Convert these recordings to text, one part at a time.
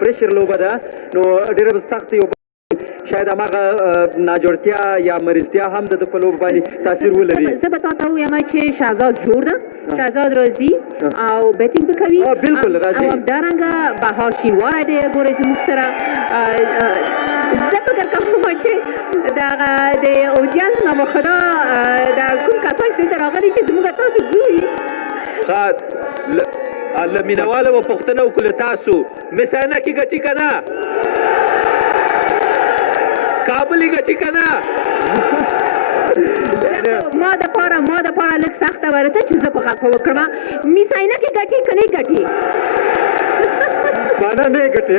پریشر لوبه ده نو ډېره به سخت یو شاید هماغه ناجوړتیا یا مریضتیا هم د په لوبه باندې تاثیر ولري. زه به تا ته ووایم چې شهزاد جوړ ده، شهزاد راځي او بیټینګ به کوي بالکل راځي او همدارنګه بهار شینواری دی ګورئ زموږ سره. زه فکر کوم چې دغه د اودینس نامخدا د کوم کسان چې دلته راغلي چې زموږ تاسو ګوري له مینهوالو به پوښتنه وکړو له تاسو مس عینکې ګټي که نه؟ کابل یې ګټي که نه؟ ما دپاره لږ سخته ورته چې زه په خطا وکړم مس عینکې ګټي که نه ګټي؟ معنا نه یې ګټي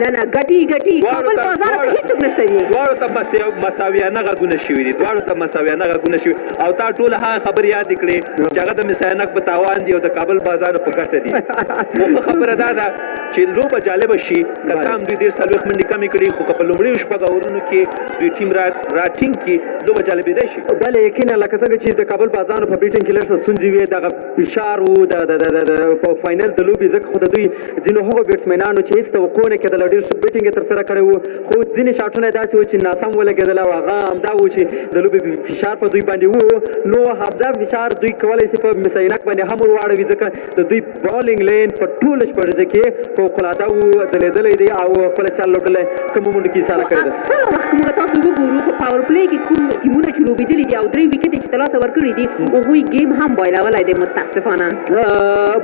نه ګټي کابل بازار ته هېڅوک نشته دي. دواړو ته مساویانه غږونه شوي دي، دواړو ته مساویانه غږونه شوي او تا ټوله هغه خبرې یادې کړې چې هغه د مس عینک په تاوان دي او د کابل بازار په ګټه دي. نو خبره دا ده چې لوبه جالبه شي که څه هم دوی ډېر څلوېښت منډې کمې کړي خو که په لومړیو شپږ اورونو کې دوی ټیم را ټینګ کړي لوبه جالبېدی شي. بله یقینا لکه څنګه چې د کابل بازانو په بیټینګ کې لږ څه ستونزې وې دغه فشار و په فاینل د لوبې ځکه خو د دوی ځینو هغو بیټسمینانو چې هېڅ توقع نه کېدله ډېر ښه بیټینګ یې ترسره کړی و خو ځینې شاټونه یې داسې و چې ناسم ولګېدل او هغه همدا و چې د لوبې فشار په دوی باندې و نو همدا فشار دوی کولی شي په مس عینک باندې هم ورواړوي ځکه د دوی بالینګ لین په ټوله شپږیزه کې فوقالعاده و ځلېدلی دی او خپله چل لوبډله کومو منډو کې ایساره کړې ده. اکثره وخت که موږ تاسو وګورو په پاور پلی کې کوم ټیمونه چې لوبېدلي دي او 3 ویکټې چې ترلاسه ورکړي دي هغوی ګیم هم بایلولی دی متاسفانه.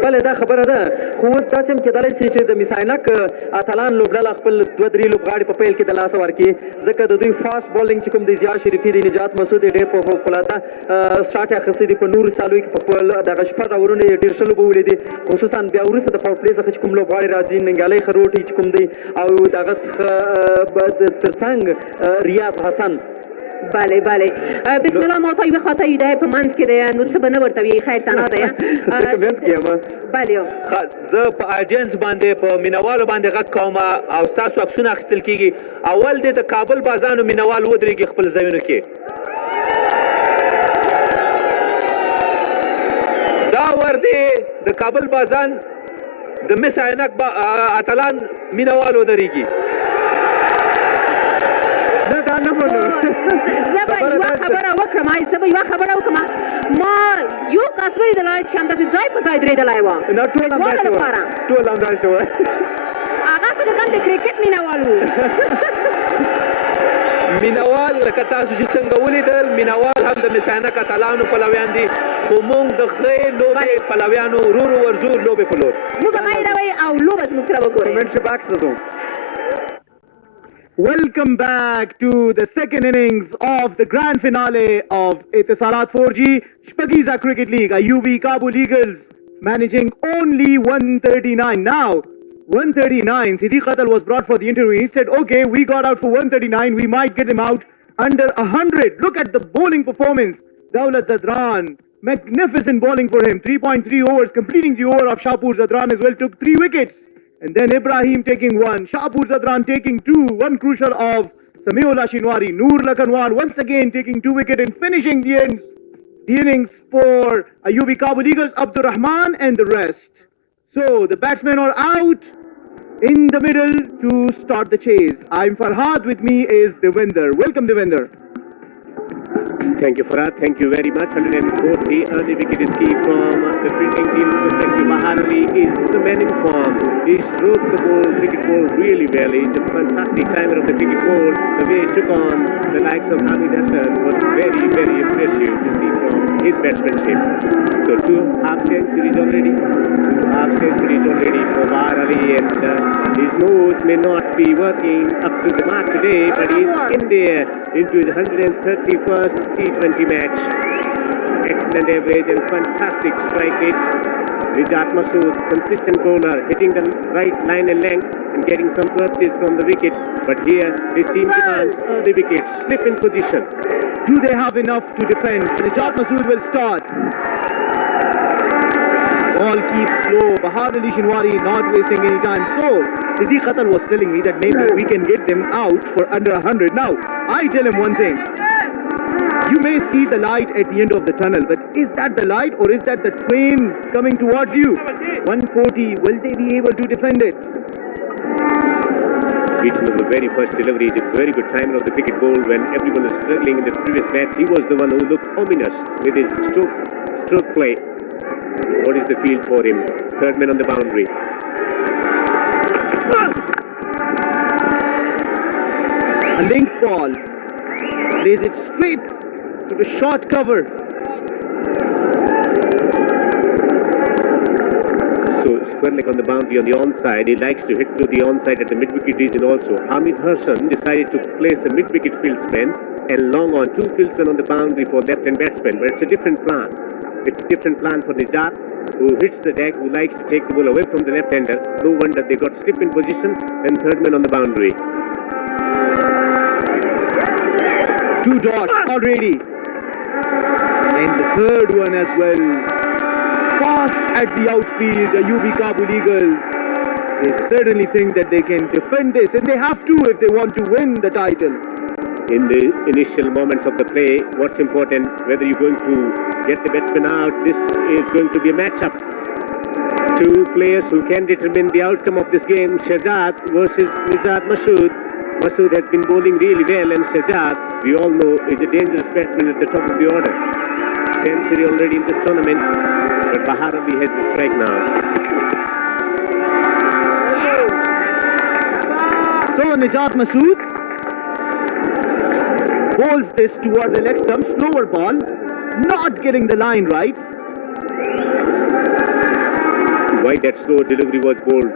بله دا خبره ده خو اوس داسې هم کېدلی شي چې د مس عینک اتلان لوبډله خپل 2-3 لوبغاړي په پیل کې د لاسه ورکړي ځکه د دوی فاسټ بالینګ چې کوم دی ضیا شریفي دی نجات مسعود یې ډېر په فوقالعاده شاټ یې اخیستی دی په نورو سالو کې په خپل دغه شپږ اورونه یې ډېر ښه لوبه ولیدې خصوصا بیا وروسته د پاور پلې څخه چې کوم لوبغاړي راځي ننګیالی خروټي چې کوم دی او دغه څخه تر څنګ ریاض حسن. بله بسم الله ما تا یوه خاطر ایده په منځ کې دی نو څه به نه ورته وي خیر تنها دی بله زه په آډینس باندې په مینهوالو باندې غږ کوم او ستاسو عکسونه اخیستل کېږي اول دی د کابل بازانو مینهوال ودرېږي خپل ځایونو کې دا ور دی د کابل بازان د مس عینک اتلان مینهوال ودرېږي. زه به یوه خبره وکړم ما یو کس ولیدلی چې همداسې ځای په ځای درېدلی وه ټول همداسې وه هغه فکر کوم د کرکټ مینهوال و مینهوال لکه تاسو چې څنګه ولیدل مینهوال هم د مس عینک اتلانو پلویان دي خو موږ د ښې لوبې پلویانو ورو ورځو لوبې په لور موږ به مایډوئ او لوبه زموږ سره وګورئ. Welcome back to the second innings of the grand finale of Etisalat 4G Shpageeza Cricket League. IUB Kabul Eagles managing only 139. Now, 139, Siddiq Qatal was brought for the interview. He said, okay, we got out for 139. We might get him out under 100. Look at the bowling performance. Dawlat Zadran, magnificent bowling for him. 3.3 overs, completing the over of Shapur Zadran as well, took 3 wickets. And then Ibrahim taking 1, Shapur Zadran taking 2, 1 crucial of Samiullah Shinwari, Noor Lakanwal once again taking 2 wickets and finishing the innings for IUB Kabul Eagles, Abdur Rahman and the rest. So the batsmen are out in the middle to start the chase. I'm Farhad, with me is Devinder. Welcome Devinder. Thank you, Farhad. Thank you very much. 140 early wicket escape from the fielding team perspective. Bahar Ali is the man in form. He stroked the cricket ball really well. He's a fantastic timer of the cricket ball. The way he took on the likes of Hamid Hassan was very, very impressive to see from his batsmanship. So 2 half centuries already. 2 half centuries already for Bahar Ali, and his nose may not be working up to the mark today, but he's in there into the 131st T20 match. Excellent average and fantastic strike rate. Nijat Masood, consistent bowler, hitting the right line and length and getting some bursts from the wicket. But here, his team demands the wicket. Slip in position. Do they have enough to defend? Nijat Masood will start. Ball keeps slow. Bahar Ali Shinwari not wasting any time. So, Siddiq Qatal was telling me that maybe we can get them out for under 100. Now, I tell him one thing. You may see the light at the end of the tunnel, but is that the light or is that the train coming towards you? 140, will they be able to defend it? beaten on the very first delivery. He's a very good timer of the cricket ball. When everyone was struggling in the previous match, he was the one who looked ominous with his stroke play. What is the field for him? Third man on the boundary. A link ball. Plays it straight to the short cover. So Squirlik on the boundary on the onside. He likes to hit through the onside at the mid-wicket region also. Hamid Harshan decided to place a mid-wicket fieldsman and long on, 2 fieldsmen on the boundary for left-hand batsman. But it's a different plan. It's a different plan for Nijat, who hits the deck, who likes to take the ball away from the left-hander. No wonder they got slip in position and third man on the boundary. 2 dots already. And the third one as well. Fast at the outfield, the UB Kabul Eagles. They certainly think that they can defend this, and they have to if they want to win the title. In the initial moments of the play, what's important, whether you're going to get the batsman out, this is going to be a matchup. 2 players who can determine the outcome of this game, Shahzad versus Nizad Masood. Masood has been bowling really well, and Shahzad, we all know, is a dangerous batsman at the top of the order. Century already in this tournament, but Bahar Ali has the strike now. So Nijat Masood bowls this toward the leg stump, slower ball, not getting the line right. Why that slow delivery was bowled?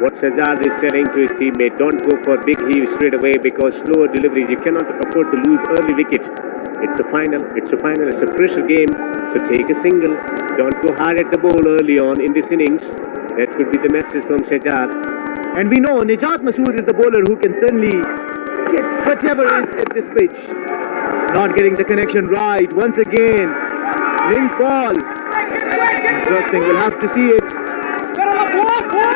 What Shahzad is telling to his teammate, don't go for big heave straight away, because slower deliveries, you cannot afford to lose early wicket. It's a final, it's a pressure game, so take a single. Don't go hard at the ball early on in this innings. That could be the message from Shahzad. And we know Nijat Masood is the bowler who can certainly get whatever is at this pitch. Not getting the connection right. Once again, link ball. Interesting, we'll have to see it.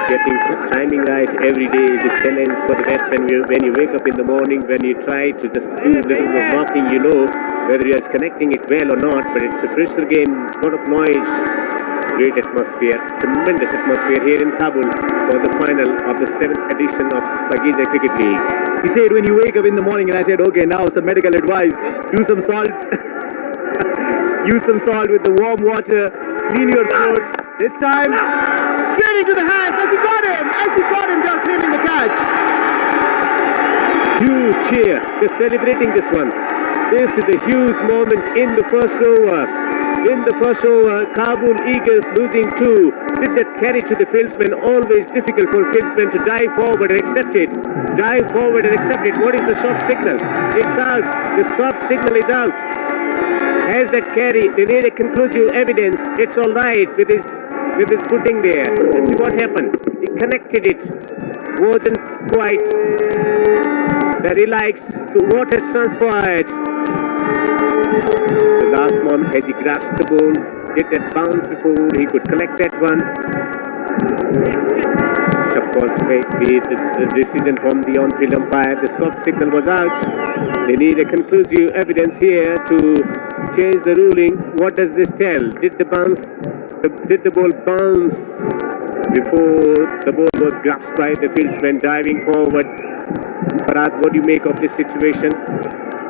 Getting timing right every day is a challenge for the batsman. When you wake up in the morning, when you try to just do a little more marking, you know whether you are connecting it well or not. But it's a pressure game, a lot of noise, great atmosphere, tremendous atmosphere here in Kabul for the final of the 7th edition of Shpageeza Cricket League. He said when you wake up in the morning, and I said, okay, now some medical advice. Use some salt. Use some salt with the warm water. Clean your throat. This time, straight into the hands. As he got him, just claiming the catch. Huge cheer. They're celebrating this one. This is a huge moment in the first over. In the first over, Kabul Eagles losing 2. Did that carry to the fieldsman? Always difficult for fieldsmen to dive forward and accept it. Dive forward and accept it. What is the soft signal? It's out. The soft signal is out. Has that carry? They need a conclusive evidence. It's all right with his footing there. Let's see what happened. He connected it. Wasn't quite that he likes. So what has transpired? The last one, had he grasped the ball, did that bounce before he could collect that one. Of course, maybe the decision from the on-field umpire, the soft signal was out. They need a conclusive evidence here to change the ruling. What does this tell? Did the ball bounce before the ball was grasped by the fieldsman diving forward? Farad, what do you make of this situation?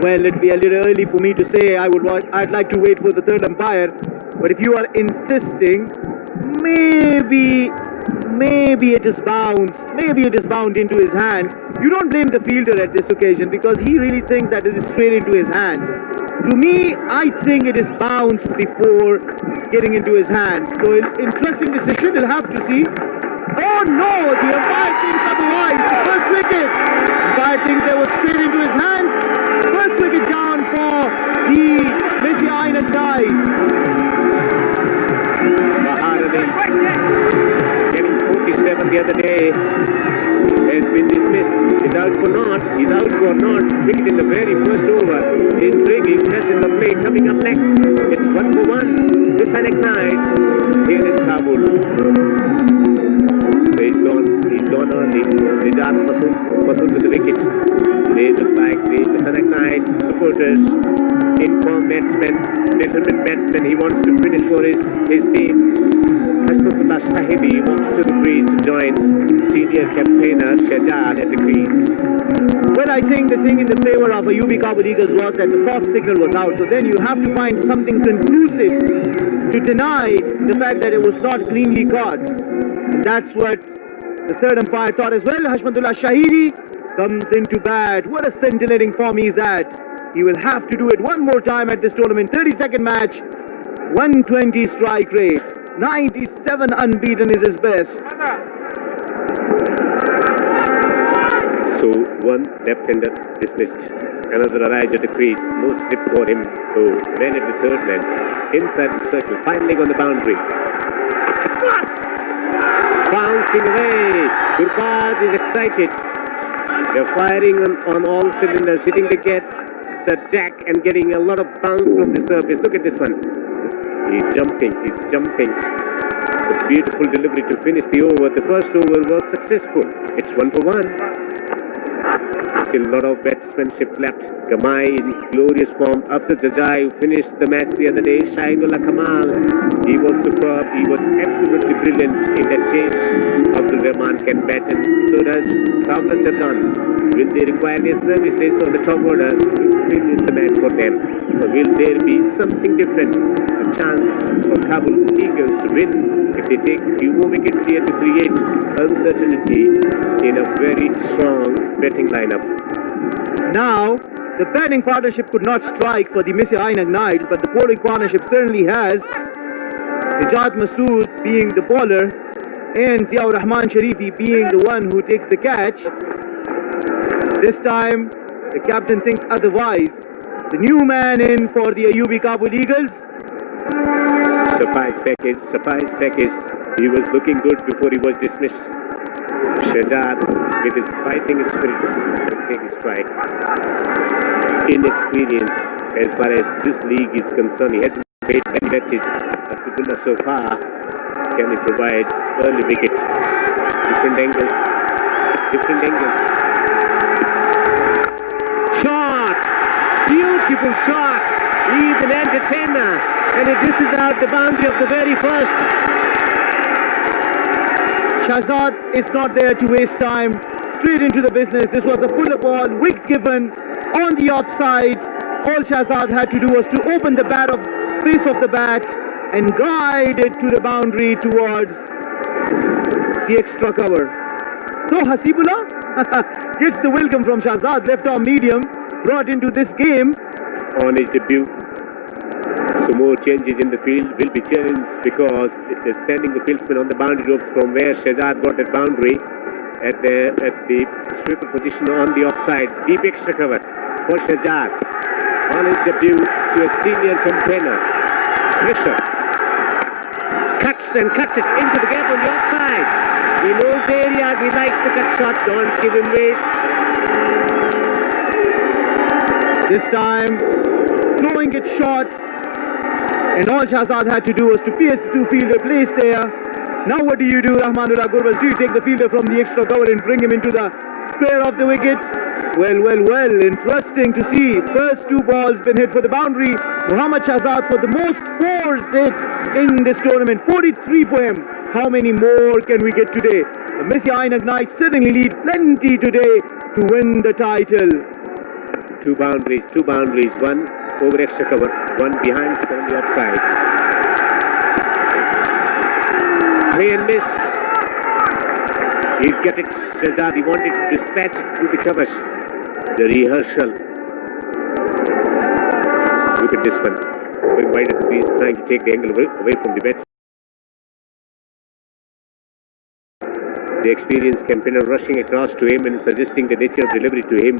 Well, it'd be a little early for me to say. I'd like to wait for the third umpire. But if you are insisting, maybe it is bounced. Maybe it is bound into his hand. You don't blame the fielder at this occasion because he really thinks that it is straight into his hand. To me, I think it is bounced before getting into his hand. So, interesting decision. We'll have to see. Oh no! The umpire thinks otherwise. First wicket. The umpire thinks they were straight into his hands. First wicket down for the Mis Ainak Knights. Getting 47 the other day has been dismissed. He's out for naught. Wicket in the very first over. Intriguing catch in the play. Coming up next, it's 1 for 1. Mis Ainak Knights here in Kabul. He's gone early. Nijat Masood with the wicket. They look like the Mis Ainak Knights supporters. Informed batsman, determined batsman. He wants to finish for his team. Hasbullah Sahibi walks to the crease to join senior campaigner Shahzad at the crease. I think the thing in the favor of UB Kabul Eagles was that the soft signal was out. So then you have to find something conclusive to deny the fact that it was not cleanly caught. And that's what the third umpire thought as well. Hashmatullah Shahidi comes into bat. What a scintillating form he's at. He will have to do it one more time at this tournament. 32nd match, 120 strike rate. 97 unbeaten is his best. So one left-hander dismissed. Another arrives at the crease. No slip for him. So man at the third man. Inside the circle. Finally on the boundary. Bouncing away. Gurbaz is excited. They're firing on all cylinders, hitting the deck and getting a lot of bounce from the surface. Look at this one. He's jumping. A beautiful delivery to finish the over. The first over was successful. It's 1 for 1. Still a lot of batsmanship left. Gamai in glorious form. After Jajai, who finished the match the other day, Shahidullah Kamal, he was superb. He was absolutely brilliant in that chase. Abdul Rahman can bat, and so does Dawlat Zadran. Will they require their services on the top order to finish the match for them? So will there be something different? A chance for Kabul Eagles to win if they take a few more wickets here to create uncertainty in a very strong batting lineup. Now, the batting partnership could not strike for the Mis Ainak Knights, but the bowling partnership certainly has. Ijad Masood being the bowler and Ziaur Rahman Sharifi being the one who takes the catch. This time, the captain thinks otherwise. The new man in for the UB Kabul Eagles. Surprise package. He was looking good before he was dismissed. Shahzad, with his fighting spirit, will take his strike. Inexperience as far as this league is concerned. He hasn't played many matches. Asibullah so far. Can he provide early wicket? Different angles. Shot! Beautiful shot! He's an entertainer. And he dishes out the boundary of the very first. Shahzad is not there to waste time. Straight into the business. This was a fuller ball, wicket given on the offside. All Shahzad had to do was to open the face of the bat and guide it to the boundary towards the extra cover. So Hasibullah gets the welcome from Shahzad, left arm medium, brought into this game. On his debut. So more changes in the field will be challenged because they're sending the fieldsman on the boundary ropes from where Shahzad got that boundary at the sweeper position on the offside. Deep extra cover for Shahzad on his debut to a senior campaigner. Pressure. Cuts it into the gap on the offside. He knows the area. He likes to cut shot. Don't give him weight. This time, throwing it short. And all Shahzad had to do was to pierce the two-fielder place there. Now what do you do, Rahmanullah Gurbaz? Do you take the fielder from the extra cover and bring him into the square of the wicket? Well. Interesting to see. First two balls been hit for the boundary. Mohammad Shahzad for the most fours hit in this tournament. 43 for him. How many more can we get today? The Mis Ainak Knights certainly lead plenty today to win the title. Two boundaries. One over extra cover, one behind on the outside. Play and miss. He'll get it. Shahzad, he wanted to dispatch it through the covers. The rehearsal. Look at this one. Going wide at the crease, trying to take the angle away from the batsman. The experienced campaigner rushing across to him and suggesting the nature of delivery to him.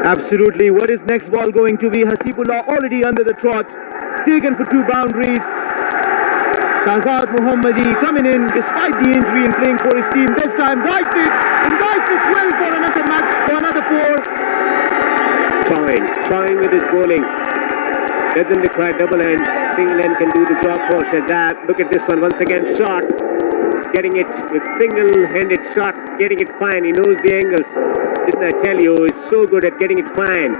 Absolutely. What is next ball going to be? Hasibullah already under the trot. Taken for two boundaries. Shahzad Mohammadi coming in despite the injury and playing for his team. This time writes it well for another match, for another four. Trying with his bowling. Doesn't require double hand. Single hand can do the job for Shahzad. Look at this one once again. Shot. Getting it with single-handed shot. Getting it fine. He knows the angles. Didn't I tell you? He's so good at getting it fine.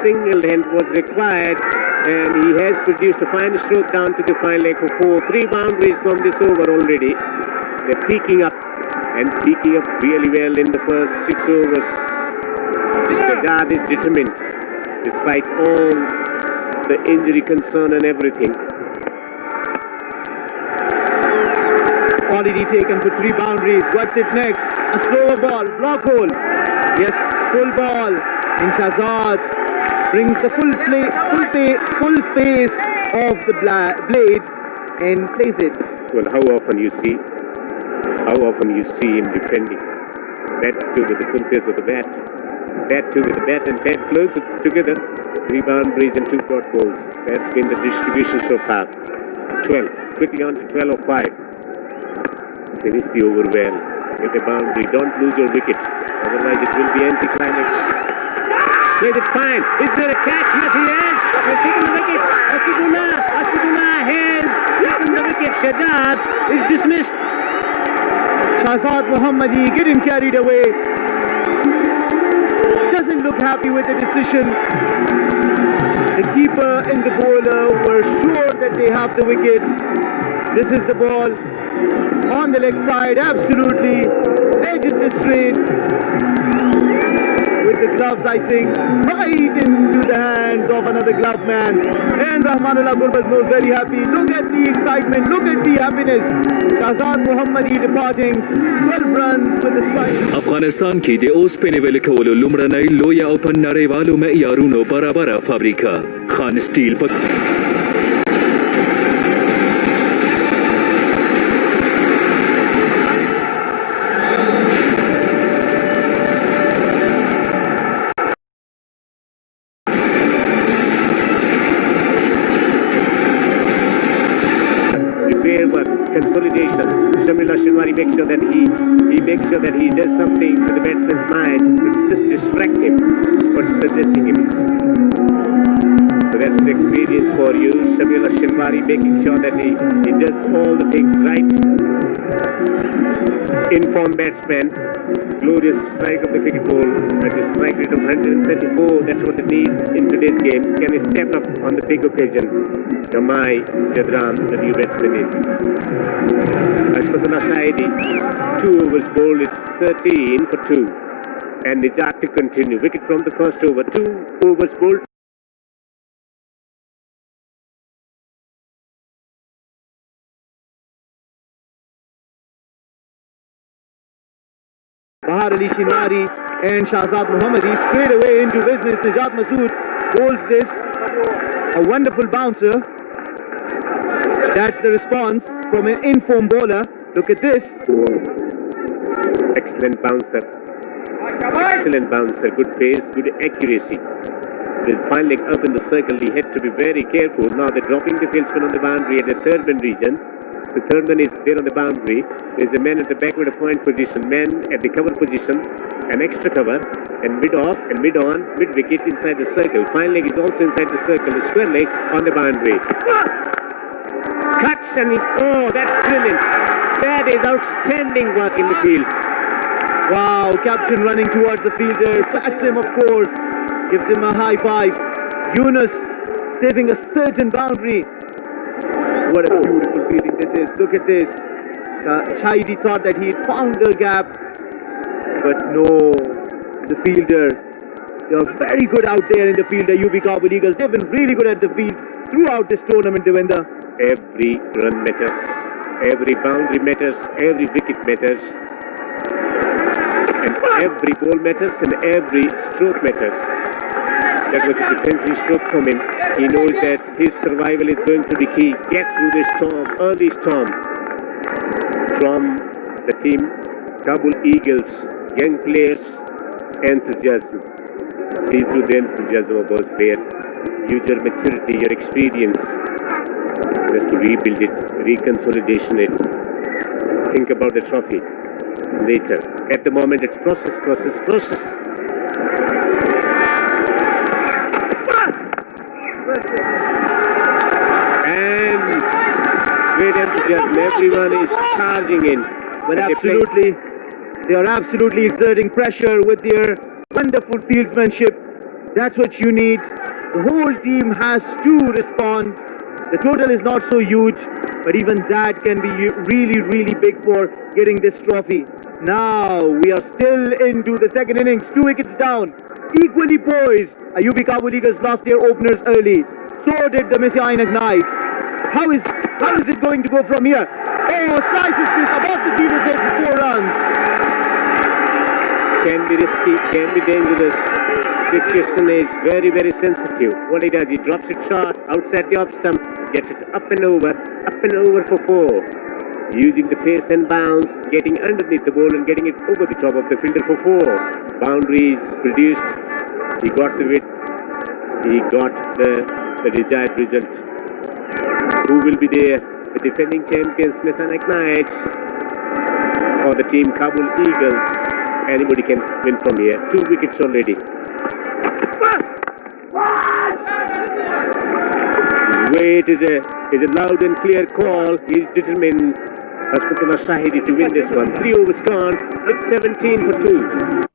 Single hand was required, and he has produced a fine stroke down to the fine leg for four. 3 boundaries from this over already. They're peaking up. and peaking up really well in the first 6 overs. Shpageeza is determined, despite all the injury concern and everything. Already taken for 3 boundaries. What's it next? A slower ball, block hole. Yes, full ball. And Shahzad brings the full face of the blade and plays it. Well, how often you see him defending. Bat too with the full face of the bat. Bat too with the bat and bat close together. 3 boundaries and 2 dot balls. That's been the distribution so far. 12. Quickly on to 12 or 5. Finish the over well. Get a boundary. Don't lose your wicket. Otherwise it will be anti-climax. Played it fine. Is there a catch? Yes, he has. He's taken the wicket. Ashidullah has taken the wicket. Shahzad is dismissed. Shahzad Mohammadi getting carried away. Doesn't look happy with the decision. The keeper and the bowler were sure that they have the wicket. This is the ball on the leg side, absolutely edges the straight with the gloves, I think, right into the hands of another glove man. And Rahmanullah Gurbaz was very happy. Look at the excitement, look at the happiness. Shahzad Mohammadi departing 12 runs with the strike. Afghanistan की दे ओस पे निवेल कवलो लुमरनाई लोया open नारे वालों में यारूनो Barabar फाब्रिका Khan steel पर makes sure that he does something to the batsman's mind to just distract him or suggesting him. So that's the experience for you. Shamila Shinwari making sure that he does all the things right. Informed batsman, glorious strike of the cricket ball at a strike rate of 134. That's what it needs in today's game. Can he step up on the big occasion? Dawlat Zadran, the new batsman is. Ashfaqullah Saidi, 2 overs bowled, it's 13 for 2. And Nijat to continue. Wicket from the first over, 2 overs bowled. Bahar Ali Shinwari and Shahzad Mohammadi straight away into business. Nijat Masood bowls this. A wonderful bouncer. That's the response from an informed bowler. Look at this. Excellent bouncer. Excellent bouncer. Good pace, good accuracy. With fine leg up in the circle, he had to be very careful. Now they're dropping the fieldsman on the boundary at the third man region. The third man is there on the boundary. There's a man at the backward of point position, man at the cover position, an extra cover, and mid off and mid on, mid wicket inside the circle. Fine leg is also inside the circle. The square leg on the boundary. Cuts and oh, that's brilliant. That is outstanding work in the field. Wow, captain running towards the fielder, pats him of course, gives him a high five. Yunus saving a certain boundary. What a beautiful feeling this is. Look at this. Shahidi thought that he found the gap, but no, the fielder. They are very good out there in the field, the UB Kabul Eagles. They've been really good at the field throughout this tournament, Devinder. Every run matters, every boundary matters, every wicket matters, and every ball matters, and every stroke matters. That was a defensive stroke from him. He knows that his survival is going to be key. Get through this storm, early storm. From the team, Kabul Eagles, young players, enthusiasm. See through the enthusiasm of those players. Use your maturity, your experience. Just to rebuild it, reconsolidation it. Think about the trophy later. At the moment, it's process. And great enthusiasm. Everyone is charging in. But absolutely, they are absolutely exerting pressure with their wonderful fieldsmanship. That's what you need. The whole team has to respond. The total is not so huge, but even that can be really, really big for getting this trophy. Now we are still into the second innings, 2 wickets down, equally poised. Ayubi Kabul Eagles lost their openers early. So did the Mis Ainak Knights. How is it going to go from here? Oh, slices this above the keeper's head for 4 runs. Can be risky, can be dangerous. Dickerson is very, very sensitive. What he does, he drops it short outside the off stump, gets it up and over for 4. Using the pace and bounce, getting underneath the ball and getting it over the top of the fielder for 4. Boundaries produced. He got the width. He got the desired result. Who will be there? The defending champions, Mis Ainak Knights, or the team Kabul Eagles. Anybody can win from here. 2 wickets already. Wait is a loud and clear call. He is determined, Hashmatullah Shahidi, to win this one. 3 overs gone. It's 17 for 2.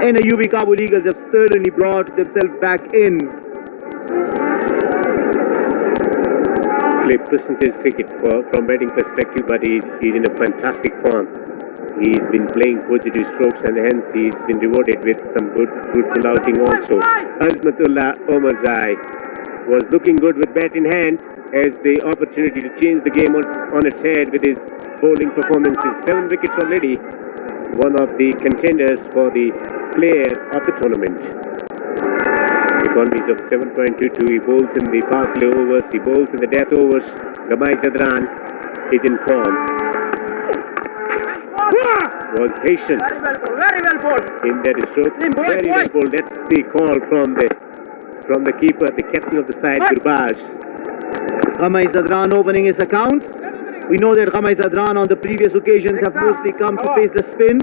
And Ayubi Kabul Eagles have certainly brought themselves back in. Play percentage cricket from batting perspective, but he's in a fantastic form. He's been playing positive strokes and hence he's been rewarded with some good fruitful outing also. Azmatullah Omarzai was looking good with bat in hand as the opportunity to change the game on its head with his bowling performances. 7 wickets already. One of the contenders for the player of the tournament. Economies of 7.22. He bowls in the power play overs, he bowls in the death overs. Dawlat Zadran is in form. Was patient. Very well bowled. In that stroke. Very well bowled. That's the call from the keeper, the captain of the side, Gurbaz. Dawlat Zadran opening his account. We know that Dawlat Zadran on the previous occasions have mostly come to face the spin.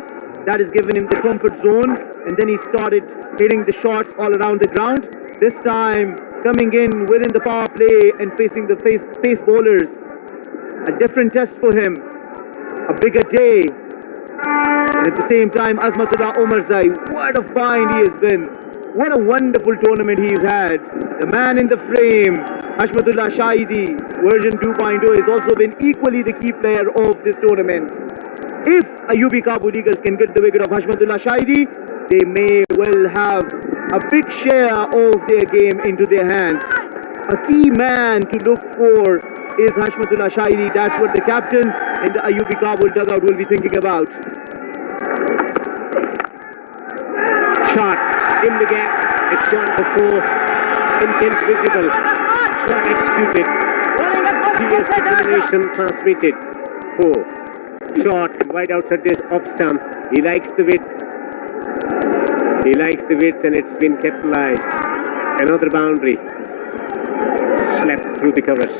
That has given him the comfort zone, and then he started hitting the shots all around the ground. This time, coming in within the power play and facing the pace bowlers. A different test for him. A bigger day. And at the same time, Azmatullah Omarzai, what a find he has been. What a wonderful tournament he's had. The man in the frame, Hashmatullah Shahidi, version 2.0, has also been equally the key player of this tournament. If Ayubi Kabul Eagles can get the wicket of Hashmatullah Shahidi, they may well have a big share of their game into their hands. A key man to look for is Hashmatullah Shahidi. That's what the captain in the Ayubi Kabul dugout will be thinking about. Shot in the gap. It's gone for 4. Intent visible. Shot executed. Fierce determination transmitted. 4. Shot wide outside this off stump. He likes the width. He likes the width and it's been capitalized. Another boundary. Slapped through the covers.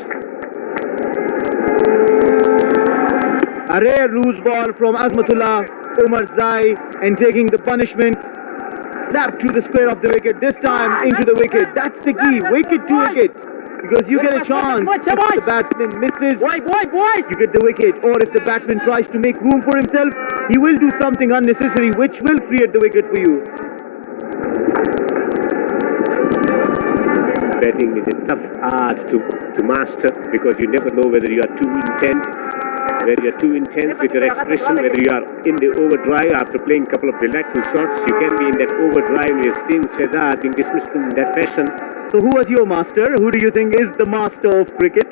A rare loose ball from Azmatullah Omarzai and taking the punishment. Slap to the square of the wicket. This time into the wicket. That's the key. Wicket to wicket. Because you get a chance. If the batsman misses, you get the wicket. Or if the batsman tries to make room for himself, he will do something unnecessary which will create the wicket for you. Batting is a tough art to master because you never know whether you are too intense. Whether you are too intense with your expression, whether you are in the overdrive after playing a couple of relaxing shots, you can be in that overdrive. We have seen Shpageeza being dismissed in that fashion. So who was your master? Who do you think is the master of cricket?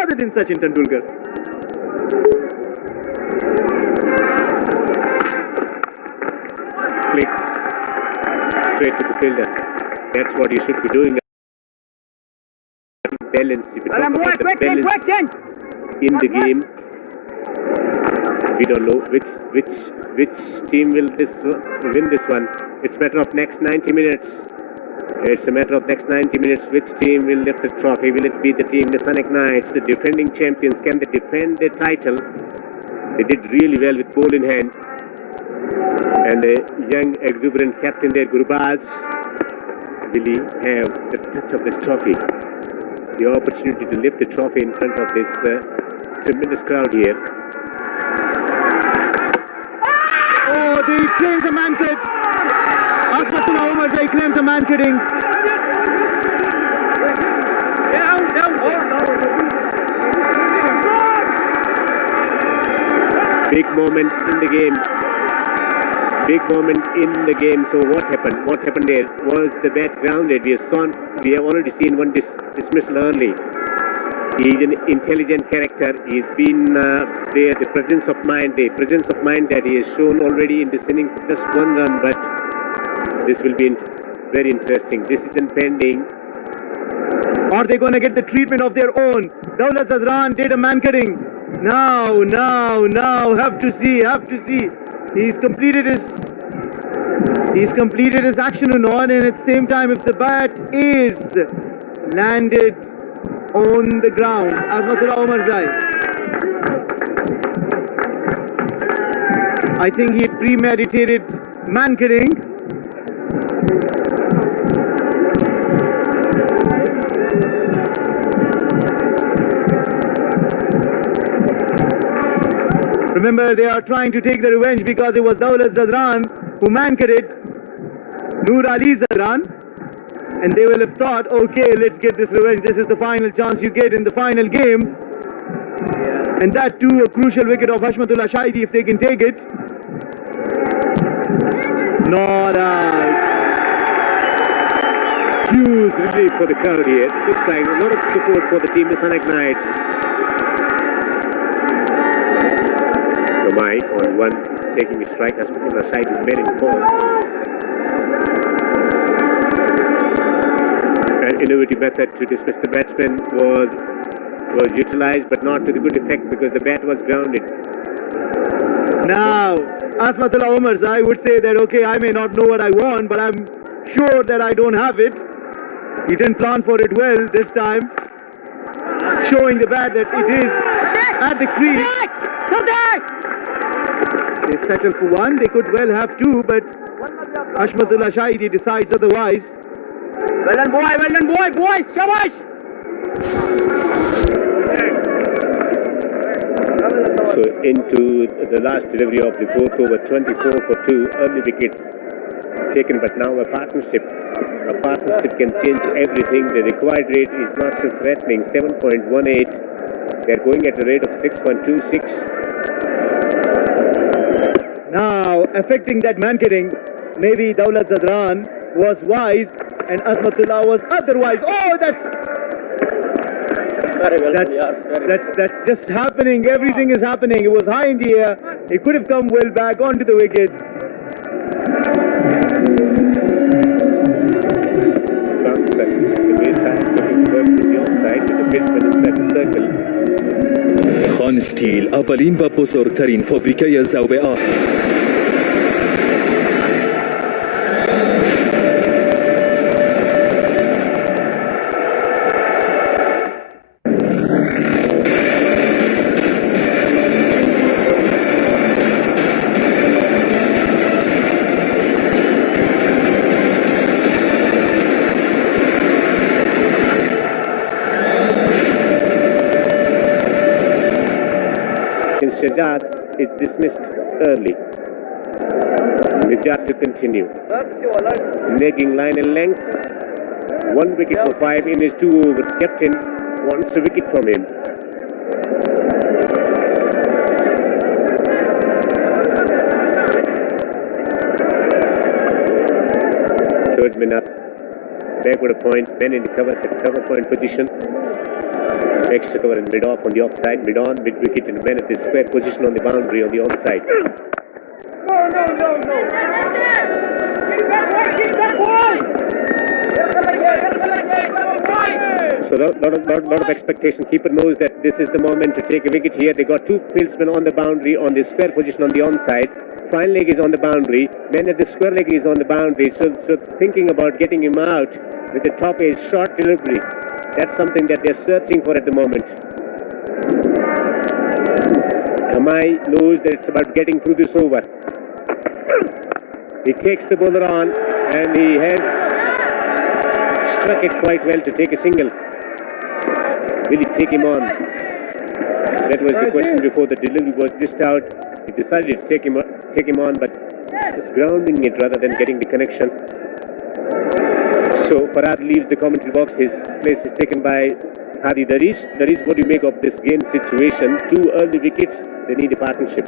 Other than Sachin Tendulkar. Flicked straight to the fielder. That's what you should be doing. Balance. If you talk about the balance in the game, we don't know which team will win this one. It's matter of next 90 minutes. It's a matter of next 90 minutes. Which team will lift the trophy? Will it be the team Mis Ainak Knights, the defending champions? Can they defend their title? They did really well with ball in hand. And the young, exuberant captain there, Gurbaz, will he have the touch of this trophy? The opportunity to lift the trophy in front of this tremendous crowd here. Oh, they claims a man kid. Asmatullah Umar, they claims a man kidding. Big moment in the game. Big moment in the game. So what happened? What happened there? Was the bat grounded? We have already seen one dismissal early. He is an intelligent character. He's been there. The presence of mind that he has shown already in this inning. Just one run, but this will be very interesting. Decision pending. Are they going to get the treatment of their own? Dawlat Zadran did a man kidding. Now, have to see. He's completed his action or not, and at the same time, if the bat is landed on the ground, Asmatullah Umar Zai, I think he premeditated man kidding. Remember, they are trying to take the revenge because it was Dawlat Zadran who man-kidded Noor Ali Zadran, and they will have thought, okay, let's get this revenge. This is the final chance you get in the final game, and that too a crucial wicket of Hashmatullah Shaidi if they can take it. Not out. Huge relief for the crowd here. Looks like a lot of support for the team Mis Ainak Knights. Mike on one taking a strike. Hashmatullah Shaidi is very in form. An innovative method to dismiss the batsman was utilized, but not to the good effect because the bat was grounded. Now, Asmatullah Umar, I would say that, okay, I may not know what I want, but I'm sure that I don't have it. He didn't plan for it well this time, showing the bat that it is at the crease. They settle for one. They could well have two, but Hashmatullah Shaidi decides otherwise. Well done, boy, shabash! So into the last delivery of the fourth over, 24 for 2, early wickets taken, but now a partnership can change everything. The required rate is not so threatening, 7.18. They're going at a rate of 6.26. Now, affecting that man kidding, maybe Dawlat Zadran was wise and Asmatullah was otherwise. Oh, that's just happening. Everything is happening. It was high in the air. It could have come well back onto the wicket. خان ستیل اولین و بزرگترین فابریکه ذوب آب. Shpageeza is dismissed early. Nijat to continue. Negging line and length. 1 wicket for 5 in his 2 overs. Captain wants a wicket from him. Third man up. Backward a point. Men in the cover point position. Extra cover and mid off on the offside, mid on, mid wicket, and men at the square position on the boundary on the onside. So lot of expectation. Keeper knows that this is the moment to take a wicket here. They got two fieldsmen on the boundary on the square position on the onside. Fine leg is on the boundary. Man at the square leg is on the boundary. So thinking about getting him out with the top edge short delivery. That's something that they're searching for at the moment. Kamai knows that it's about getting through this over. He takes the bowler on and he has struck it quite well to take a single. Will he take him on? That was the question before the delivery was dished out. He decided to take him on, but just grounding it rather than getting the connection. So Farhad leaves the commentary box. His place is taken by Hadi Darish. Darish, what do you make of this game situation? Two early wickets, they need a partnership.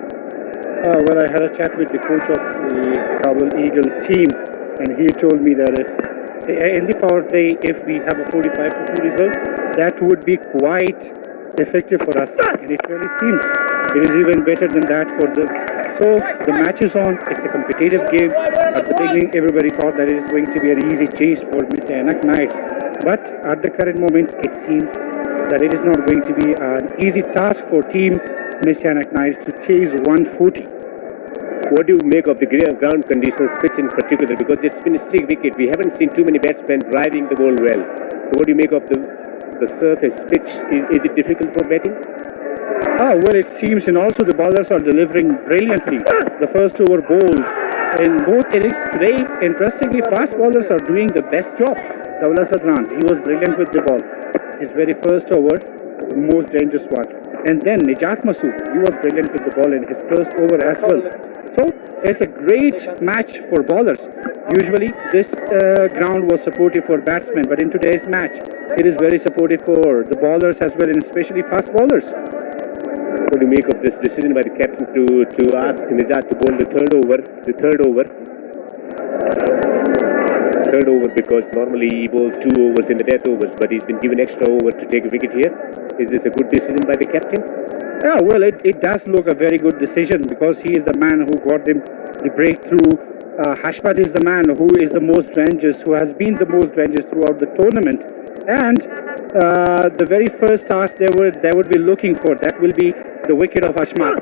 Well, I had a chat with the coach of the Kabul Eagles team, and he told me that in the power play, if we have a 45-2 result, that would be quite effective for us. And it really seems it is even better than that for the. So the match is on. It's a competitive game. At the beginning, everybody thought that it is going to be an easy chase for Mis Ainak Knights. But at the current moment, it seems that it is not going to be an easy task for team Mis Ainak Knights to chase 140. What do you make of the ground conditions, pitch in particular? Because it's been a stick wicket. We haven't seen too many batsmen driving the ball well. So what do you make of the surface pitch? Is it difficult for batting? Well, it seems, and also the bowlers are delivering brilliantly. The first over bowls in both innings today, interestingly, fast bowlers are doing the best job. Dawlat Zadran, he was brilliant with the ball. His very first over, the most dangerous one. And then Nijat Masood, he was brilliant with the ball in his first over as well. So it's a great match for bowlers. Usually this ground was supportive for batsmen, but in today's match, it is very supportive for the bowlers as well, and especially fast bowlers. What do you make of this decision by the captain to ask Nijat to bowl the third over? Third over because normally he bowls 2 overs in the death overs, but he's been given extra over to take a wicket here. Is this a good decision by the captain? Yeah, well, it does look a very good decision because he is the man who got them the breakthrough. Hashmat is the man who is the most dangerous, who has been the most dangerous throughout the tournament. And the very first task they would be looking for, that will be the wicket of Hashmat.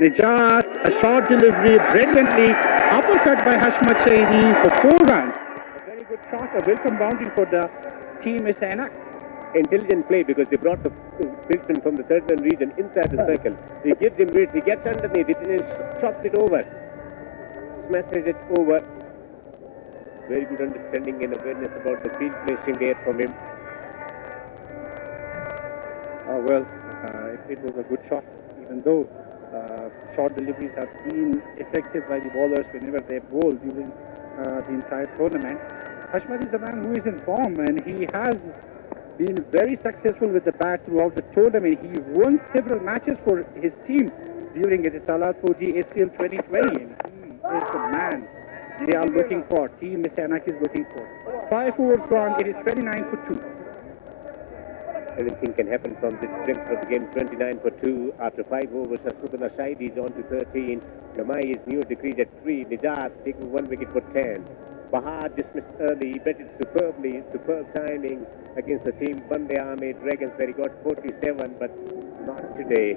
Nijat, a short delivery, brilliantly, uppercut by Hashmat Shahidi for 4 runs. A very good shot, a welcome boundary for the team Mis Ainak. Intelligent play because they brought the batsman from the third man region inside the circle. He gives him width, he gets underneath it and chops it over. Smashes it over. Very good understanding and awareness about the field placing there from him. It was a good shot, even though short deliveries have been effective by the bowlers whenever they bowl during the entire tournament. Hashmat is the man who is in form, and he has been very successful with the bat throughout the tournament. He won several matches for his team during the Dawlat SCL 2020, and he is the man they are looking for. Team Mis Ainak is looking for. 5 overs gone. It is 29 for 2. Anything can happen from this juncture of the game. 29 for 2 after 5 overs. Asudullah Shahidi is on to 13. Gamai is new at the crease at 3. Nijat taking 1 wicket for 10. Bahar dismissed early, he batted superbly, superb timing against the team Bande Army Dragons where he got 47, but not today.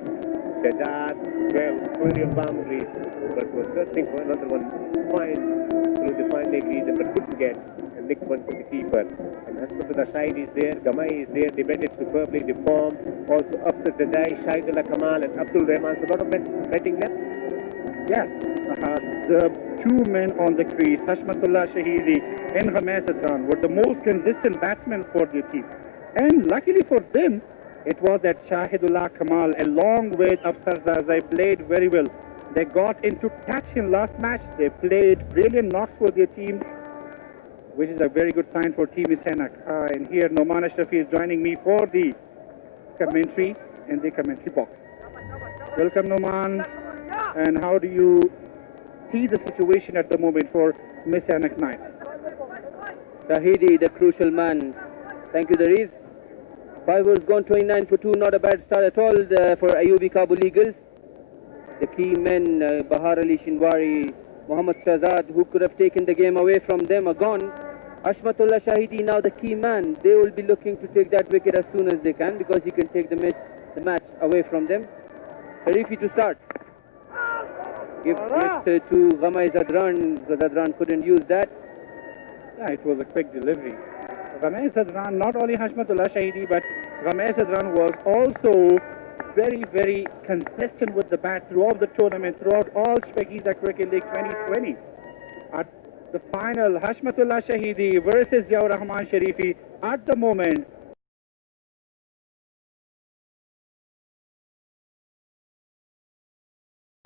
Shahzad, 12, plenty of boundaries, but was searching for another one, fine through the fine leg region, but couldn't get, and nicked one to the keeper. And Hasmullah Shahid is there, Gamai is there, they batted superbly, the form, also up to Zadai, Shahidullah Kamal and Abdul Rahman, so a lot of batting left. Yes, the 2 men on the crease, Hashmatullah Shahidi and Mis Zadran, were the most consistent batsmen for their team. And luckily for them, it was that Shahidullah Kamal, along with Afsar Zazai, played very well. They got into touch in last match. They played brilliant knocks for their team, which is a very good sign for Team Mis Ainak. And here, Noman Ashrafi is joining me for the commentary in the commentary box. Welcome, Noman. And how do you see the situation at the moment for Mis Ainak Knights? Shahidi, the crucial man. Thank you, Dariz. 5 overs gone, 29 for 2. Not a bad start at all for Ayubi Kabul Eagles. The key men, Bahar Ali Shinwari, Mohammad Shahzad, who could have taken the game away from them, are gone. Hashmatullah Shahidi, now the key man. They will be looking to take that wicket as soon as they can because he can take the match the match away from them. Sharifi to start. Gives it to Mis Zadran. Zadran couldn't use that. Yeah, it was a quick delivery. Mis Zadran, not only Hashmatullah Shahidi, but Mis Zadran was also very, very consistent with the bat throughout the tournament, throughout all Shpageeza Cricket League 2020. At the final, Hashmatullah Shahidi versus Noor Ahmad Sharifi. At the moment,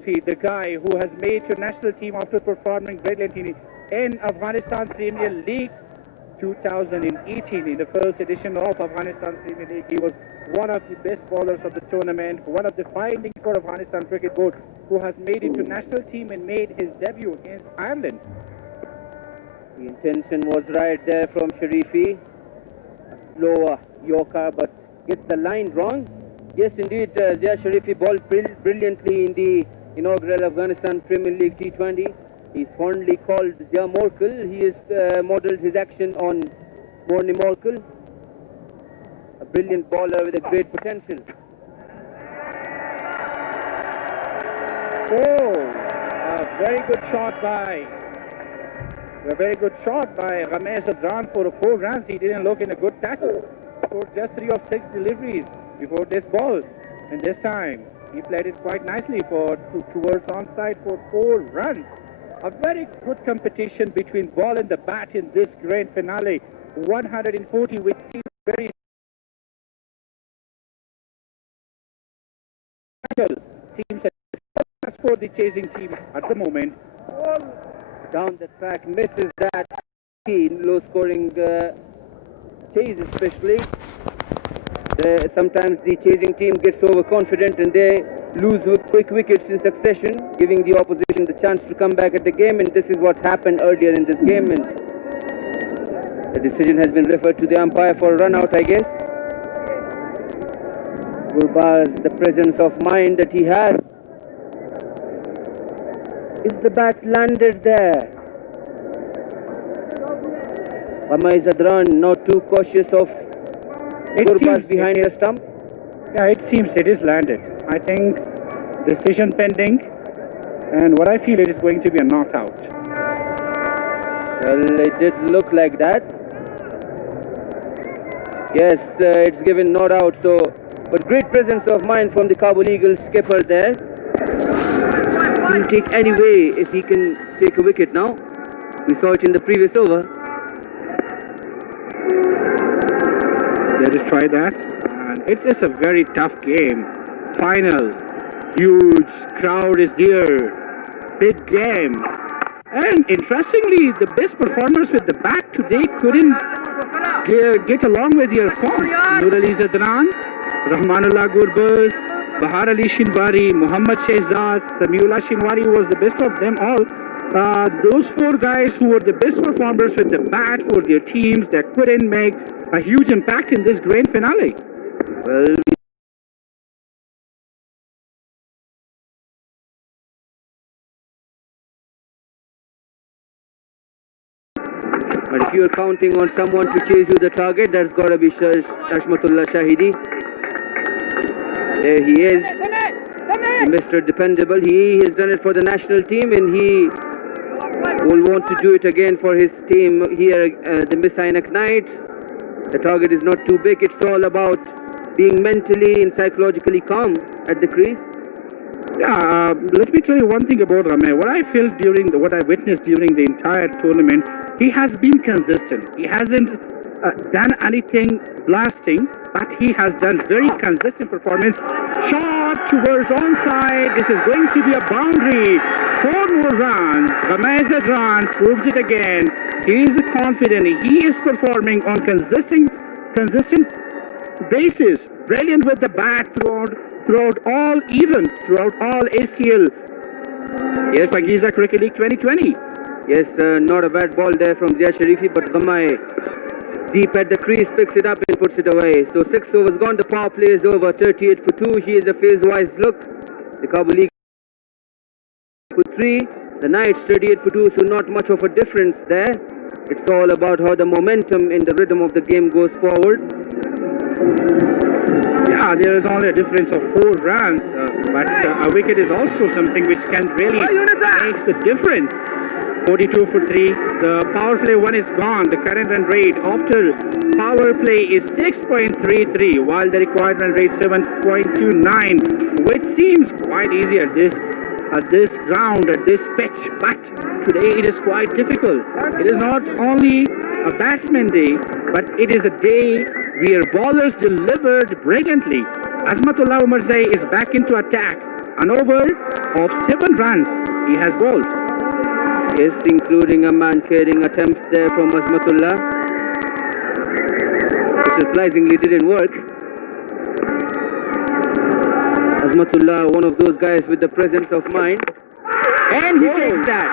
the guy who has made your national team after performing brilliantly in Afghanistan Premier League 2018, in the first edition of Afghanistan Premier League. He was one of the best bowlers of the tournament, one of the findings for Afghanistan Cricket Board, who has made it to national team and made his debut against Ireland. The intention was right there from Sharifi. A slower Yorker, but gets the line wrong. Yes, indeed, Zia Sharifi bowled brilliantly in the inaugural Afghanistan Premier League T20. He's fondly called Zia Morkel. He has modelled his action on Morni Morkel, a brilliant bowler with a great potential. Oh, a very good shot by Mis Zadran for 4 runs. He didn't look in a good tackle. Scored just 3 of 6 deliveries before this ball, and this time he played it quite nicely towards onside for 4 runs. A very good competition between ball and the bat in this grand finale. 140, which seems very seems for the chasing team at the moment. Down the track, misses that low scoring chase, especially. Sometimes the chasing team gets overconfident and they lose quick wickets in succession, giving the opposition the chance to come back at the game, and this is what happened earlier in this game, and the decision has been referred to the umpire for a run out, I guess. Gurbaz, the presence of mind that he has. Is the bat landed there? Mis Zadran not too cautious of Gurbaz behind the stump. Yeah, it seems it is landed. I think decision pending, and what I feel it is going to be a not out. Well, it did look like that. Yes, it's given not out. So, but great presence of mind from the Kabul Eagles skipper there. He'll take any way if he can take a wicket now. We saw it in the previous over. Let us try that. And it's just a very tough game. Final, huge crowd is there. Big game. And interestingly, the best performers with the bat today couldn't get along with their form. Noor Ali Zadran, Rahmanullah Gurbaz, Bahar Ali Shinwari, Mohammad Shehzad, Samiullah Shinwari was the best of them all. Those 4 guys who were the best performers with the bat for their teams that couldn't make a huge impact in this grand finale. Well, but if you're counting on someone to chase you the target, that's got to be Hashmatullah Shahidi. There he is, Mr. Dependable. He has done it for the national team, and he will want to do it again for his team here, the Mis Ainak Knights. The target is not too big. It's all about being mentally and psychologically calm at the crease. Yeah, let me tell you one thing about Rame. What I felt what I witnessed during the entire tournament, he has been consistent. He hasn't done anything blasting, but he has done very consistent performance. Shot towards onside. This is going to be a boundary. 4 more runs. Mis Zadran proves it again. He is confident. He is performing on consistent basis. Brilliant with the bat throughout all events, throughout all SCL. Yes, Shpageeza Cricket League 2020. Yes, not a bad ball there from Zia Sharifi, but Gamai deep at the crease picks it up and puts it away. So 6 overs gone, the power play is over, 38 for 2. He is a phase-wise look. The Kabul Eagles for 3, the Knights 38 for 2, so not much of a difference there. It's all about how the momentum and the rhythm of the game goes forward. Yeah, Yeah, there is only a difference of 4 runs, but a wicket is also something which can really make the difference. 42 for 3. The power play 1 is gone. The current run rate after power play is 6.33, while the required run rate 7.29, which seems quite easy at this ground, at this pitch. But today it is quite difficult. It is not only a batsman day, but it is a day where bowlers delivered brilliantly. Azmatullah Umarzai is back into attack. An over of 7 runs he has bowled. Yes, including a man-carrying attempt there from Azmatullah, which surprisingly didn't work. Azmatullah, one of those guys with the presence of mind. And he takes that.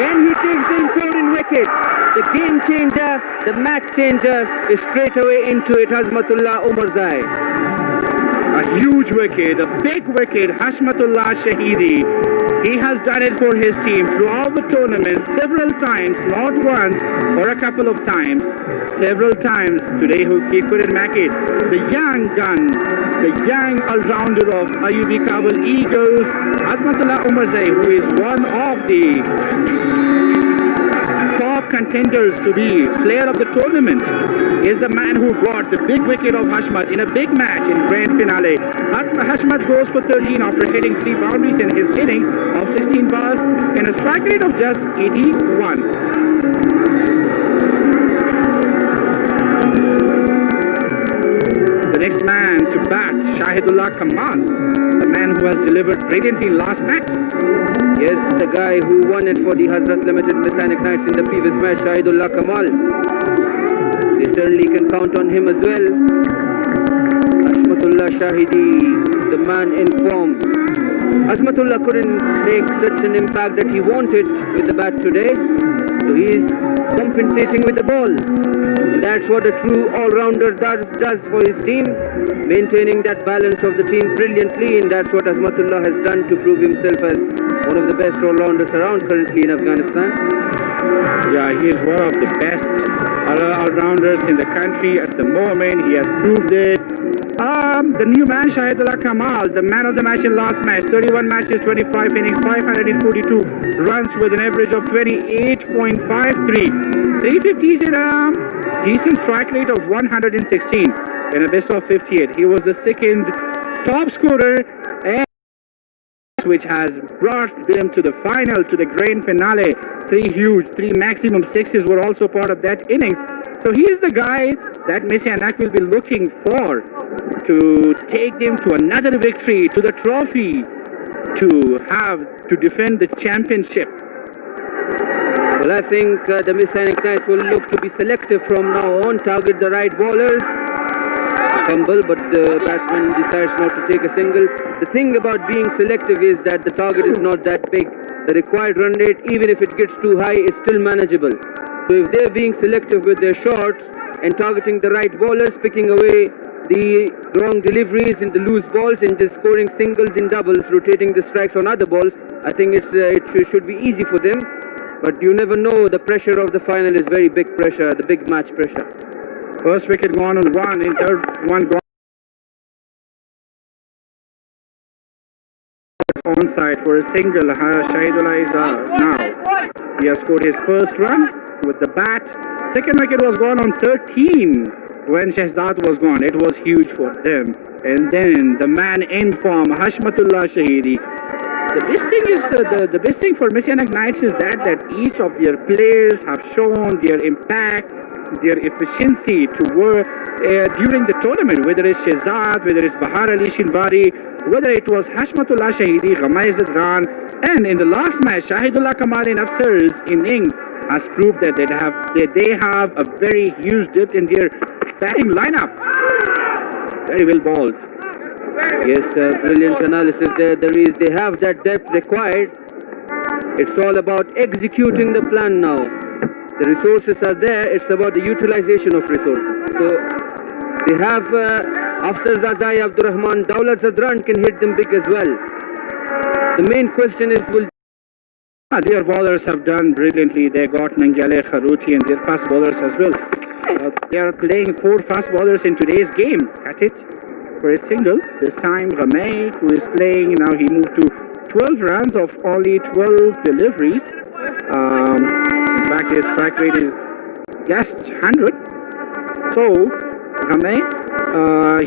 And he takes the important wicket. The game changer, the match changer is straight away into it, Azmatullah Umarzai. A huge wicket, a big wicket, Hashmatullah Shahidi. He has done it for his team throughout the tournament several times, not once or a couple of times, several times. Today he couldn't make it. The young gun, the young all-rounder of Ayubi Kabul Eagles, Azmatullah Umarzai, who is one of the top contenders to be player of the tournament, is the man who got the big wicket of Hashmat in a big match in grand finale. Hashmat goes for 13 after hitting 3 boundaries in his innings of 16 balls and a strike rate of just 81. The next man to bat, Shahidullah Kamal, the man who has delivered brilliantly last match. Yes, the guy who won it for the Hazrat Limited Mis Ainak Knights in the previous match, Shahidullah Kamal. They certainly can count on him as well. Azmatullah Shahidi, the man in form. Azmatullah couldn't make such an impact that he wanted with the bat today, so he is compensating with the ball. And that's what a true all-rounder does for his team, maintaining that balance of the team brilliantly, and that's what Azmatullah has done to prove himself as one of the best all-rounders around currently in Afghanistan. Yeah, he is one of the best all-rounders in the country at the moment. He has proved it. The new man, Shahidullah Kamal, the man of the match in last match, 31 matches, 25 innings, 542 runs with an average of 28.53. 350 is a decent strike rate of 116 and a best of 58. He was the second top scorer, and which has brought them to the final, to the grand finale. 3 maximum 6s were also part of that innings. So he is the guy that Mis Ainak will be looking for to take them to another victory, to the trophy, to defend the championship. Well, I think the Mis Ainak Knights will look to be selective from now on, target the right bowlers. Fumble, but the batsman decides not to take a single. The thing about being selective is that the target is not that big. The required run rate, even if it gets too high, is still manageable. So if they're being selective with their shots and targeting the right bowlers, picking away the wrong deliveries in the loose balls and just scoring singles and doubles, rotating the strikes on other balls, I think it should be easy for them. But you never know, the pressure of the final is very big pressure, the big match pressure. First wicket gone on 1, and third one gone onside for a single. Shahidullah is now. He has scored his first run with the bat. Second wicket was gone on 13 when Shahzad was gone. It was huge for them. And then the man in form, Hashmatullah Shahidi. The best thing for Mis Ainak Knights is that each of their players have shown their impact, their efficiency to work during the tournament, whether it's Shahzad, whether it's Bahar Ali Shinwari, whether it was Hashmatullah Shahidi, Dawlat Zadran, and in the last match, Shahidullah Kamal in Afsar's innings has proved that they have a very huge depth in their batting lineup. Very well bowled. Yes, brilliant analysis there. They have that depth required. It's all about executing the plan now. The resources are there. It's about the utilization of resources. So they have After Zadai Abdurrahman, Dawlat Zadran can hit them big as well. The main question is, will their bowlers have done brilliantly. They got Nangyale, Kharuti and their fast bowlers as well. They are playing 4 fast bowlers in today's game. Cut it. for a single. This time Ramey, who is playing, now he moved to 12 runs of only 12 deliveries. In fact, his strike rate is just 100. So Ramey,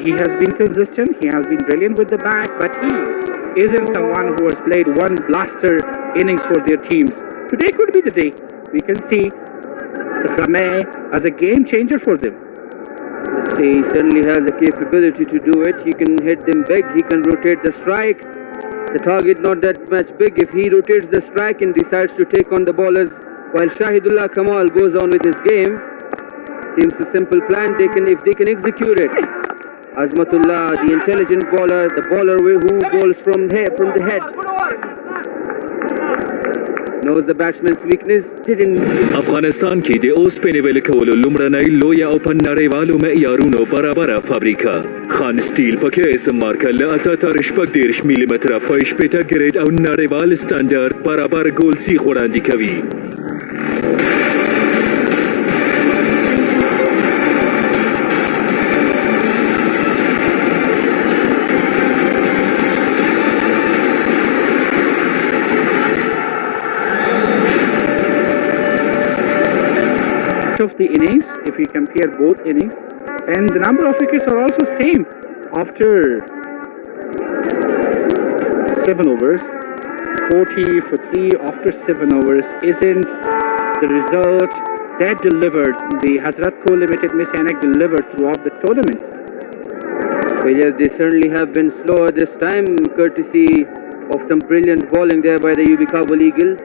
he has been consistent, he has been brilliant with the bat, but he isn't someone who has played one blaster innings for their teams. Today could be the day. We can see Ramey as a game changer for them. He certainly has the capability to do it. He can hit them big, he can rotate the strike. The target not that much big. If he rotates the strike and decides to take on the bowlers, while Shahidullah Kamal goes on with his game, seems a simple plan. If they can execute it. Azmatullah, the intelligent bowler, the bowler who bowls from the head, knows the batsman's weakness. افغانستان کې د اوسپنې ویلې کولو لومړنۍ لویه او په نړیوالو معیارونو برابره فابریکه خان سټیل پکې اسم مارکه له 88 ملي متره په 80 ګریډ او نړیوال سټانډرډ برابر ګول سیخ وړاندې کوي. Of the innings, if we compare both innings, and the number of wickets are also same after 7 overs. 40 for 3 after 7 overs isn't the result that delivered the Hazrat Co Limited Mis Ainak delivered throughout the tournament. Well, yes, they certainly have been slower this time, courtesy of some brilliant bowling there by the UB Kabul Eagles.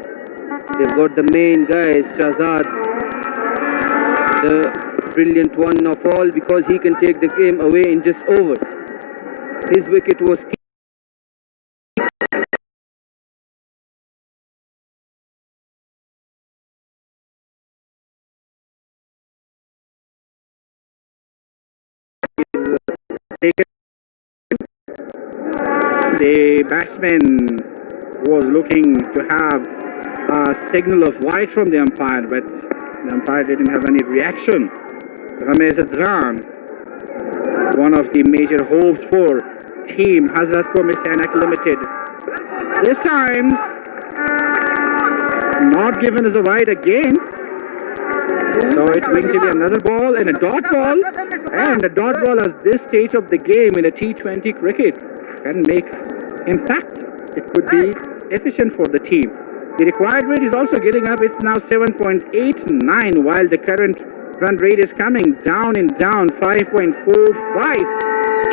They've got the main guys, Shahzad, the brilliant one of all, because he can take the game away in just overs. His wicket was the batsman was looking to have a signal of white from the umpire, but the umpire didn't have any reaction. Dawlat Zadran, one of the major hopes for team Hazrat Co Mis Ainak Limited. This time, not given as a wide again. So it's going to be another ball and a dot ball. And a dot ball at this stage of the game in a T20 cricket can make impact. It could be efficient for the team. The required rate is also getting up. It's now 7.89, while the current run rate is coming down and down, 5.45.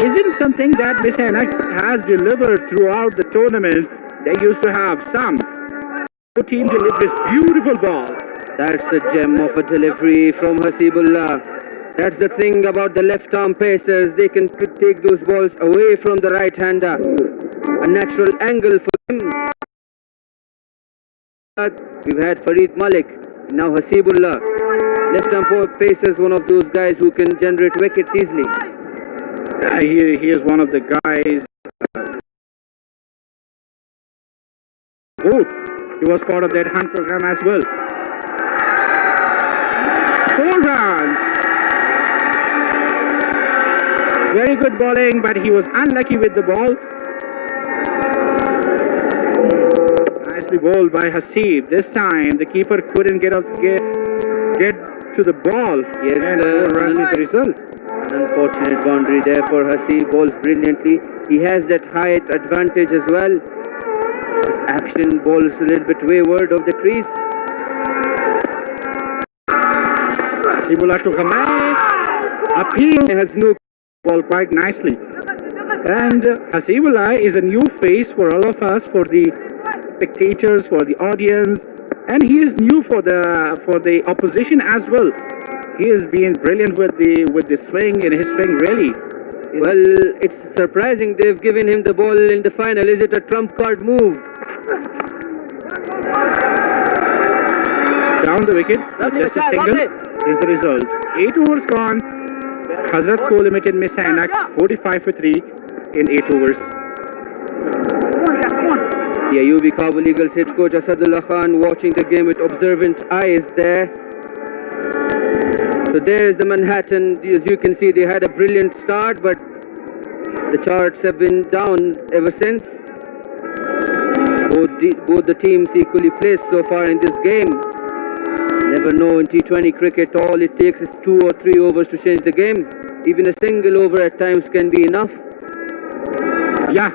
Isn't something that Mis Ainak has delivered throughout the tournament. They used to have some team deliver this beautiful ball. That's the gem of a delivery from Hasibullah. That's the thing about the left-arm pacers. They can take those balls away from the right-hander. A natural angle for him. We've had Farid Malik, now Hasibullah. Left-arm pacers, one of those guys who can generate wickets easily. He is one of the guys. He was part of that hunt program as well. 4 runs. Very good bowling, but he was unlucky with the ball. Nicely bowled by Hasib. This time the keeper couldn't get to the ball. Yes, and 4 runs is the result. Unfortunate boundary there for Hasib. Bowls brilliantly. He has that height advantage as well. His action bowls a little bit wayward of the crease. Hasibullah to Ramey. Appeal has no ball quite nicely. And Hasibullah is a new face for all of us, for the spectators, for the audience, and he is new for the opposition as well. He is being brilliant with the swing, and his swing really. Well, it's surprising they've given him the ball in the final. Is it a trump card move? Down the wicket, just a single is the result. 8 overs gone. Hazrat Co Limited Mis Ainak 45 for 3 in 8 overs. The UB Kabul Eagles head coach Asadullah Khan watching the game with observant eyes there. So there's the Manhattan. As you can see, they had a brilliant start, but The charts have been down ever since. Both the teams equally placed so far in this game. Never know in T20 cricket, all it takes is 2 or 3 overs to change the game. Even a single over at times can be enough. Yeah,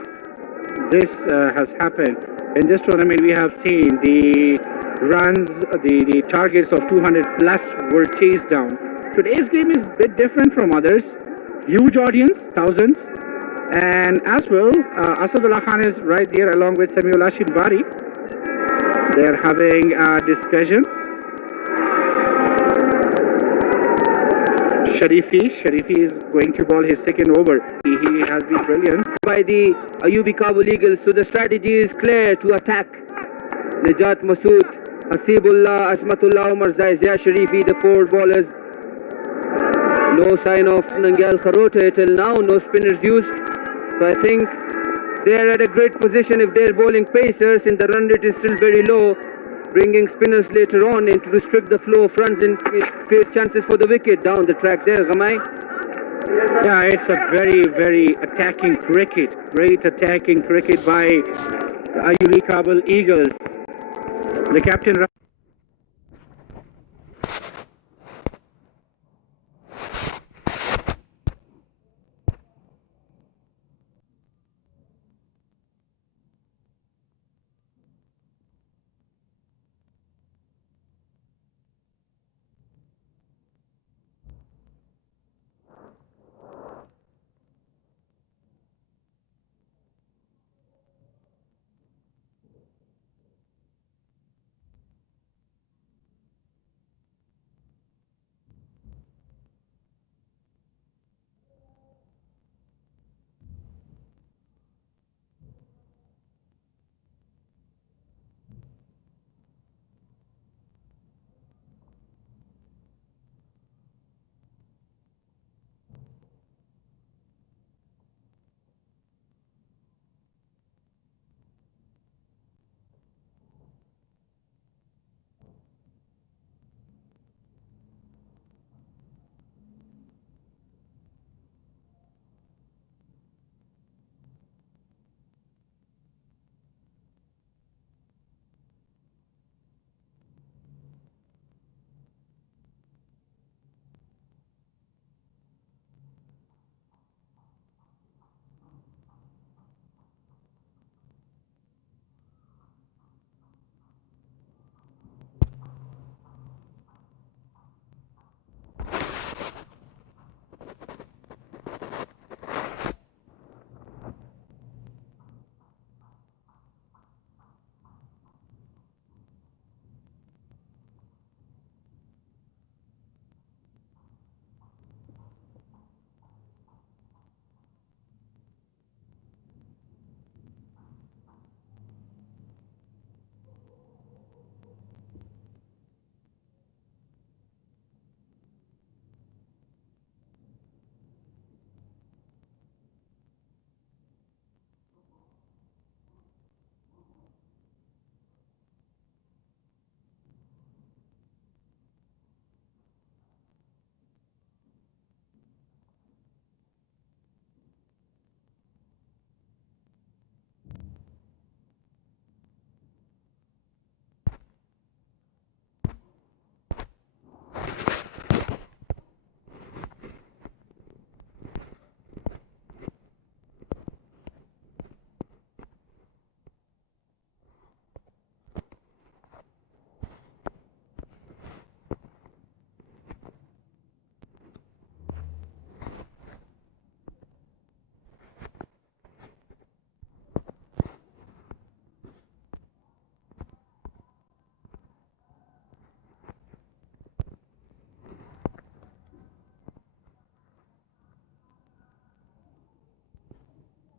this has happened. In this tournament, we have seen the runs, the targets of 200 plus were chased down. Today's game is a bit different from others. Huge audience, thousands. And as well, Asadullah Khan is right there along with Samiullah Shinwari. They're having a discussion. Sharifi is going to bowl his second over. He has been brilliant. By the Ayubi Kabul Eagles, so the strategy is clear to attack. Najat Masood, Hasibullah, Asmatullah, Umar Zaizia, Sharifi, the 4 bowlers. No sign of Nangyal Kharote till now, no spinners used. So I think they're at a great position if they're bowling pacers and the run rate is still very low. Bringing spinners later on and to restrict the flow of runs and create chances for the wicket down the track there, Gamai. Yeah, it's a very, very attacking cricket. Great attacking cricket by the Ayubi Kabul Eagles. The captain